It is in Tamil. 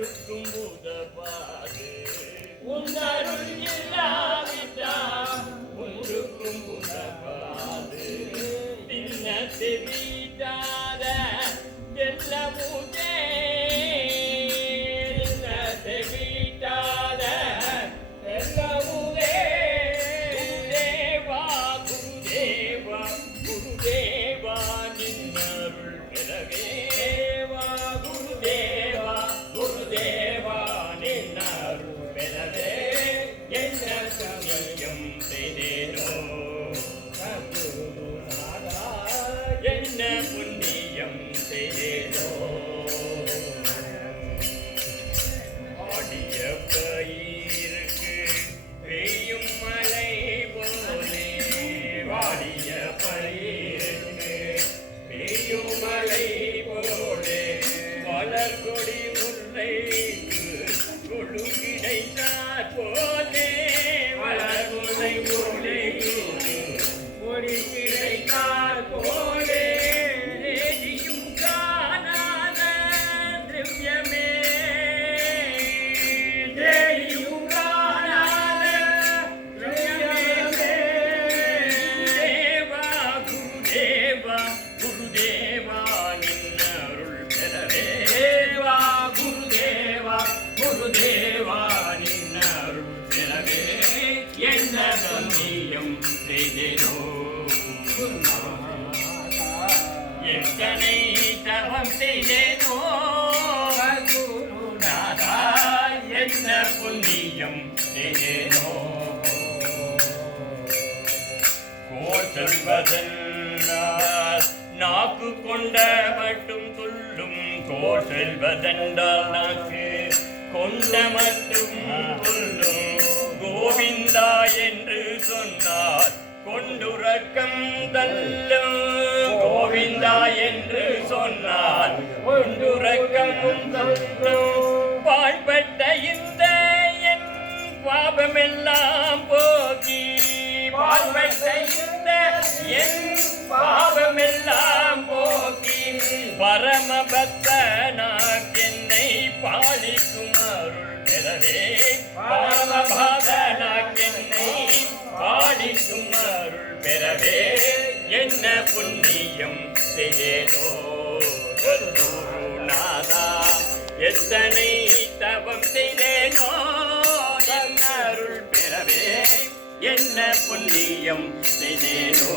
ஒன்றுக்கும் உதவாது உன்னருள் இல்லாவிட்டால் ஒன்றுக்கும் உதவாது தின்ன தெரியாத எல்லாமுதே என்ன புண்ணியம் செய்தேனோ ஆடிய பயிருக்கு பெய்யும் மழை போலே வாடிய பயிருக்கு பெய்யும் மழை போலே வளர்கொடி முல்லை கொழு கிடைத்தார் போலே வளர்முலை போலே கொடி கிடைத்தார் போலே எத்தனை தவம் செய்தேனோ குருநாதா என்ன புண்ணியம் செய்தேனோ கோல் செல்வதென்றால் நாக்கு கொண்ட மட்டும் துள்ளும் கோல் செல்வதென்றால் நாக்கு கொண்ட மட்டும் துள்ளும் கோவிந்தா என்று சொன்னார் கொண்டுறக்கம் தள்ளும் கோவிந்தா என்று சொன்னார் கொண்டுறக்கம் தள்ளும் பாழ்பட்ட இந்த என் பாவமெல்லாம் போக்கி பாழ்பட்ட இந்த என் பாவமெல்லாம் போக்கி பரமபக்தனாக் என்னை பாலிக்கும் அருள் பெறவே பரமபக்தனாக் என்னை பாலிக்கும் அருள் பெறவே என்ன புண்ணியம் செய்தேனோ குருநாதா எத்தனை தவம் செய்தேனோ என் அருள் பெறவே என்ன புண்ணியம் செய்தேனோ